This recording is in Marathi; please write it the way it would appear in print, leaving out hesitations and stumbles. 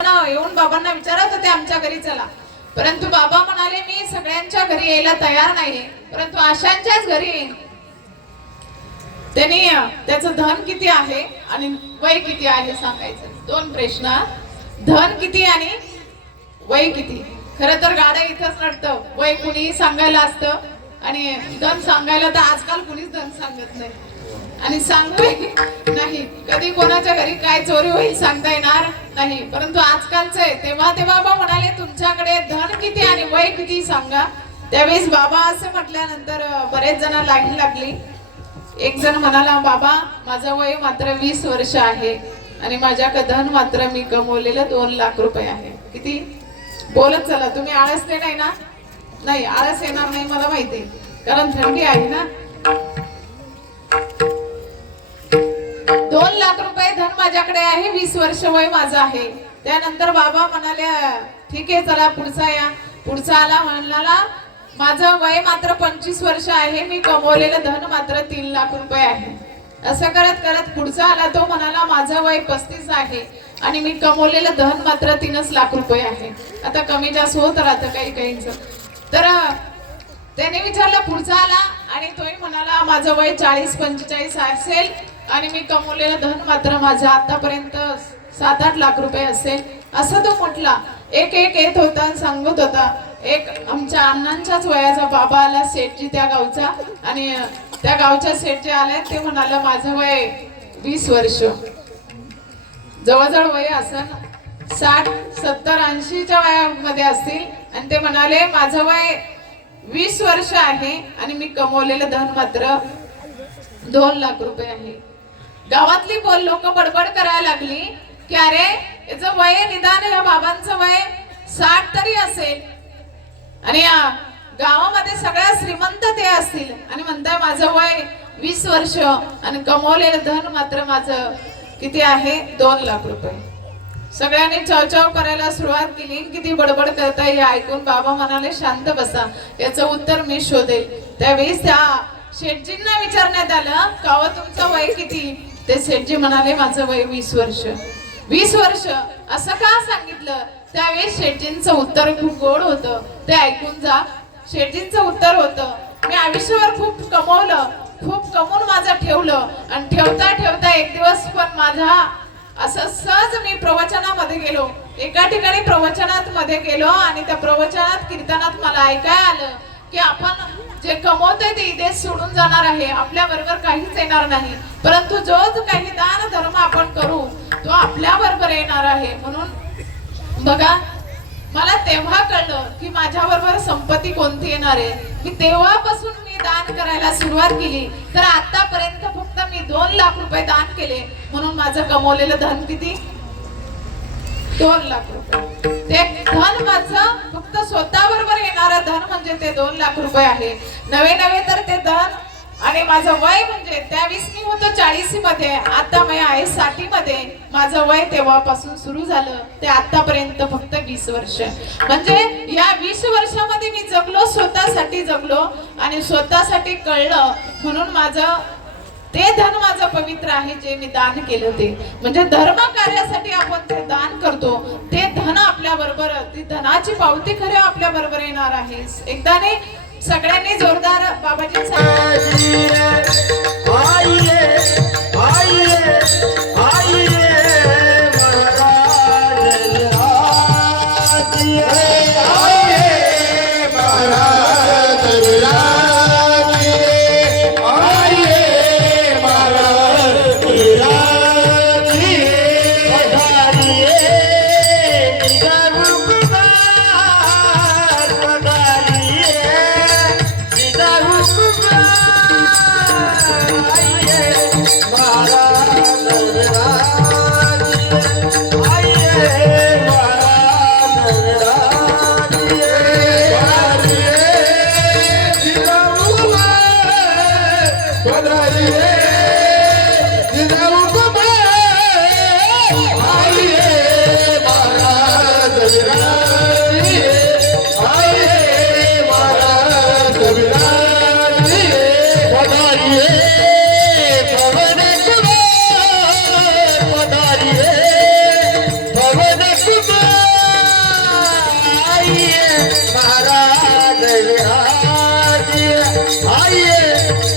येऊन बाबांना विचारत होते आमच्या घरी चला, परंतु बाबा म्हणाले मी सगळ्यांच्या घरी यायला तयार नाही, परंतु आशांच्याच घरी येईन. त्यांनी त्याचं धन किती आहे आणि वय किती आहे सांगायचं. दोन प्रश्न, धन किती आणि वय किती. खरं तर गाडं इथंच नडतं, वय कुणी सांगायला असतं आणि धन सांगायला तर आजकाल कुणीच धन सांगत नाही आणि सांगू नाही. कधी कोणाच्या घरी काय चोरी होईल सांगता येणार नाही, परंतु आजकालचं आहे. तेव्हा ते बाबा म्हणाले तुमच्याकडे धन किती आणि वय किती सांगा. त्यावेळेस बाबा असं म्हटल्यानंतर बरेच जण लागली. एक जण म्हणाला बाबा माझं वय मात्र 20 वर्ष आहे आणि माझ्याकडे धन मात्र मी कमवलेलं 2 लाख रुपये आहे. किती बोलत चला, तुम्ही आळसले नाही ना. नाही, आळस येणार नाही मला माहिती, कारण थंडी आहे ना. 2 लाख रुपये धन माझ्याकडे आहे, 20 वर्ष वय माझं आहे. त्यानंतर बाबा म्हणाले ठीक आहे चला पुढचा या. पुढचा आला, म्हणाला माझं वय मात्र 25 वर्ष आहे, मी कमवलेलं धन मात्र 3 लाख रुपये आहे. असं करत करत पुढचा आला, तो म्हणाला माझं वय 35 आहे आणि मी कमवलेलं धन मात्र 3 लाख रुपये आहे. आता कमी जास्त होत राहतं काही काहींचं. तर त्याने विचारलं, पुढचा आला आणि तोही म्हणाला माझं वय 40-45 असेल आणि मी कमवलेलं धन मात्र माझं आतापर्यंत 7-8 लाख रुपये असेल. असं तो म्हटला. एक एक येत होता, सांगत होता. एक आमच्या अण्णांच्याच वयाचा बाबा आला, सेठजी त्या गावचा, आणि त्या गावच्या सेठजी आल्या. ते म्हणाले माझं वय 20 वर्ष, जवळजवळ वय असं 60-70-80च्या वयामध्ये असतील. आणि ते म्हणाले माझं वय 20 वर्ष आहे आणि मी कमवलेलं धन मात्र 2 लाख रुपये आहे. गावातली लोक बडबड करायला लागली की अरे याचं वय निदान या बाबांचं वय 60 तरी असेल आणि गावामध्ये सगळ्या श्रीमंत ते असतील आणि म्हणताय माझं वय 20 वर्ष आणि कमवलेलं धन मात्र माझं किती आहे 2 लाख रुपये. सगळ्यांनी चवचव करायला सुरुवात केली. किती बडबड करताय हे ऐकून बाबा म्हणाले शांत बसा, याचं उत्तर मी शोधेल. त्यावेळेस त्या शेठजींना विचारण्यात आलं काव तुमचं वय किती. ते शेठजी म्हणाले माझं वय 20 वर्ष. 20 वर्ष असं का सांगितलं. त्यावेळेस शेठजींचं उत्तर खूप गोड होतं, ते ऐकून जा. शेठजींचं उत्तर होतं मी आयुष्यभर खूप कमवलं, खूप कमवून माझं ठेवलं आणि ठेवता ठेवता एक दिवस पण माझा असं सहज मी प्रवचनामध्ये गेलो. एका ठिकाणी प्रवचनात मध्ये गेलो आणि त्या प्रवचनात कीर्तनात मला ऐकायला आलं की आपण जे कमवतोय ते इथे सोडून जाणार आहे, आपल्या बरोबर काहीच येणार नाही, परंतु जो काही दान धर्म आपण करू तो आपल्या बरोबर येणार आहे. म्हणून बघा मला तेव्हा कळलं की माझ्या बरोबर संपत्ती कोणती येणार आहे. मी तेव्हापासून मी दान करायला सुरुवात केली. तर आतापर्यंत फक्त मी 2 लाख रुपये दान केले, म्हणून माझं कमवलेलं धन किती 2 लाख रुपये. ते धन माझं फक्त स्वतः बरोबर येणारं धन म्हणजे ते 2 लाख रुपये आहे. नवे तर ते धन आणि माझं वय म्हणजे त्यावेळेस मी होतो 40 मध्ये, आता मी आहे 60 मध्ये. माझं वय तेव्हापासून सुरू झालं ते आतापर्यंत फक्त 20 वर्ष. म्हणजे या 20 वर्षामध्ये मी जगलो, स्वतःसाठी जगलो आणि स्वतःसाठी कळलं. म्हणून माझं ते धन माझं पवित्र आहे जे मी दान केलं. ते म्हणजे धर्म कार्यासाठी आपण ते दान करतो, ते धन आपल्या बरोबर, ती धनाची पावती खरे आपल्या बरोबर येणार आहे. एकदाने सगळ्यांनी जोरदार बाबाजी पवन कुमार आइए